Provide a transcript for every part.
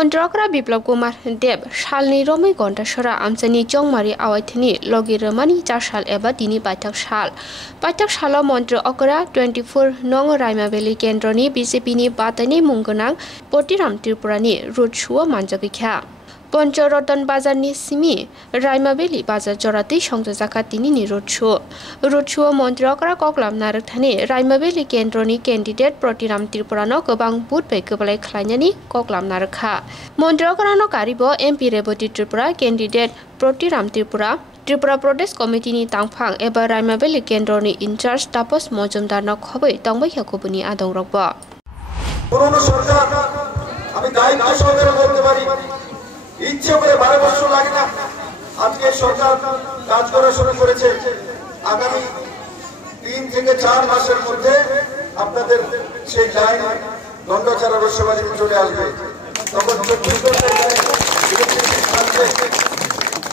मन्त्रकरा बिप्लब कुमार देव सालनि रमै घन्टासरा आमचानि चंमारि आवाइथनि लगिरमानि 4 साल एबा दिनि बाइथाक सालाव मन्त्र अकरा 24 नंग रायमाबेली केन्द्रनि बीजेपीनि बातानि मुंगोनां पटिराम त्रिपुरानि रुट शुआ मानजागैख्या पञ्चरतन बाजारनि सिमी रायमाबेली बाजार जराति संजाजाखा तिनि रुटसु मन्त्रकरा कक्लाम नारकथानि रायमाबेली केन्द्रनि केन्डिडेट प्रतिराम त्रिपुरानो गोबां बुथ बेगोबलाय खालायनायनि कक्लाम नारखा मन्त्रकरानो कारिबो एमपी रेवती त्रिपुरा केन्डिडेट प्रतिराम त्रिपुरा प्रदेश कमिटिनि तांफां एबा रायमाबेली केन्द्रनि इनचार्ज तापस मजुमदारनो खबै तंबायखौबोनि आदं रखबो পুরনো সরকার আমি দায়িত্ব সহকারে বলতে পারি ইচ্ছে করে 12 বছর লাগে না আজকে সরকার কাজ করা শুরু করেছে আগামী 3 থেকে 4 মাসের মধ্যে আপনাদের সেই লাইন গন্ডাছড়া রসবাড়িতে চলে আসবে তখন 24 ঘন্টায়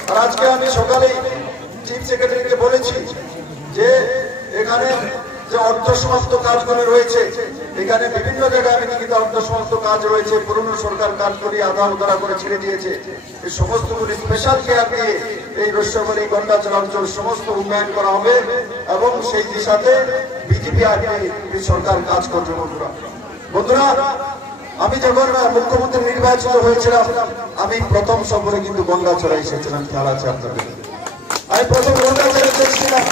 আর আজকে আমি সকালে চিফ সেক্রেটারিকে বলেছি যে এখানে যে অর্ধ সমাপ্ত কাজগুলো রয়েছে এখানে বিভিন্ন জায়গায় আমি লিখিত অর্ধ সমাপ্ত কাজ রয়েছে পুরনো সরকার কাজ করে আধা উদারা করে ছেড়ে দিয়েছে এই সমস্তগুলি স্পেশাল কেয়ার দিয়ে এই রসবাড়ি গন্ডাছড়া অঞ্চল সমস্ত উন্নয়ন করা হবে এবং সেই দিশাতে বিজেপি আগে সরকার কাজ করবে বন্ধুরা আমি যখন মুখ্যমন্ত্রী নির্বাচিত হয়েছিলাম আমি প্রথম সফরে কিন্তু গন্ডাছড়া এসেছিলাম খেলা আছে আপনাদের আমি প্রথম গন্ডাছড়া এসেছিলাম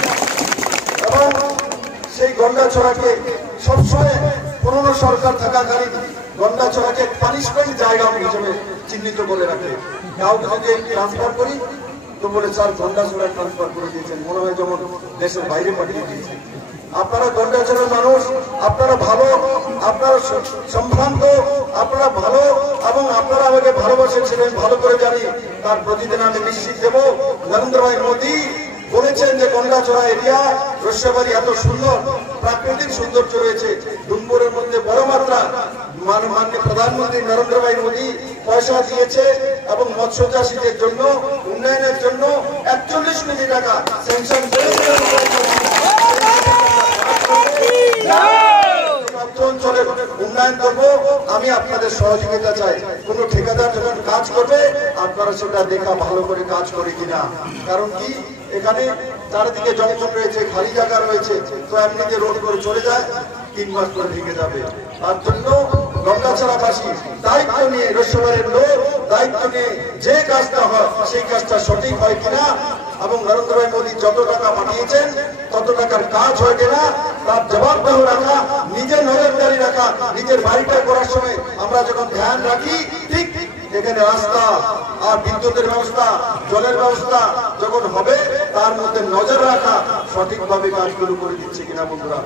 এবং সেই গন্ডাছড়াকে সবসময় পুরনো সরকার থাকাকালীন গন্ডাছড়াকে পানিশমেন্ট জায়গা হিসেবে চিহ্নিত করে রাখে কাউকে যদি ট্রান্সফার করি তো বলে স্যার গন্ডাছড়া ট্রান্সফার করে দিয়েছেন মনে হয় যেমন দেশের বাইরে পাঠিয়ে দিয়েছেন আপনারা গন্ডাছড়ার মানুষ আপনারা ভালো আপনারা সম্ভ্রান্ত আপনারা ভালো এবং আপনারা আমাকে ভালোবাসেছিলেন ভালো করে জানি তার প্রতিদিন আমি নিশ্চিত দেব নরেন্দ্র ভাই মোদী বলেছেন যে গন্ডাছড়া এরিয়া রসবাড়ি এত সুন্দর প্রাকৃতিক সৌন্দর্য রয়েছে ডুম্বুরের মধ্যে বড় মাত্রা মাননীয় প্রধানমন্ত্রী নরেন্দ্র ভাই মোদী পয়সা দিয়েছে এবং মৎস্য চাষীদের জন্য উন্নয়নের জন্য 41 কোটি টাকা স্যাংশন অঞ্চলের উন্নয়ন করবো আমি আপনাদের সহযোগিতা চাই কোন ঠিকাদার যখন কাজ করবে আপনারা সেটা দেখা ভালো করে কাজ করে কিনা কারণ কি এখানে চারিদিকে জঙ্গল রয়েছে খালি জায়গা রয়েছে তো এমনিতে রোড করে চলে যায় 3 মাস পরে ভেঙে যাবে তার জন্য গন্ডাছড়াবাসী দায়িত্ব নিয়ে রসবাড়ির লোক দায়িত্ব নিয়ে যে কাজটা হয় সেই কাজটা সঠিক হয় কিনা এবং নরেন্দ্র ভাই মোদী যত টাকা পাঠিয়েছেন তত টাকার কাজ হয় কিনা তার জবাবদাহ রাখা নিজের নজরদারি রাখা নিজের বাড়িটা করার সময় আমরা যখন ধ্যান রাখি ঠিক এখানে রাস্তা আর বিদ্যুতের ব্যবস্থা জলের ব্যবস্থা যখন হবে তার মধ্যে নজর রাখা সঠিকভাবে কাজগুলো করে দিচ্ছে কিনা বন্ধুরা